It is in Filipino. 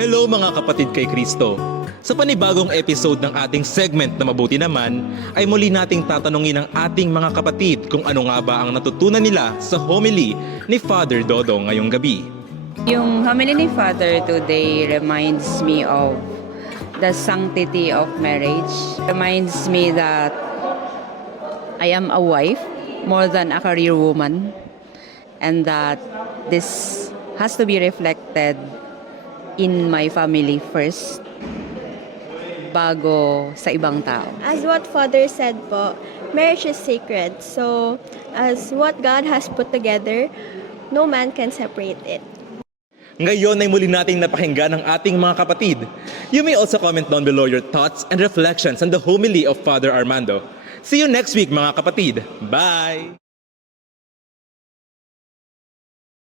Hello mga kapatid kay Kristo. Sa panibagong episode ng ating segment na Mabuti Naman, ay muli nating tatanungin ang ating mga kapatid kung ano nga ba ang natutunan nila sa homily ni Father Dodo ngayong gabi. Yung homily ni Father today reminds me of the sanctity of marriage. Reminds me that I am a wife more than a career woman, and that this has to be reflected in my family first bago sa ibang tao. As what Father said po, marriage is sacred. So, as what God has put together, no man can separate it. Ngayon ay muli nating napakinggan ang ating mga kapatid. You may also comment down below your thoughts and reflections on the homily of Father Armando. See you next week mga kapatid. Bye!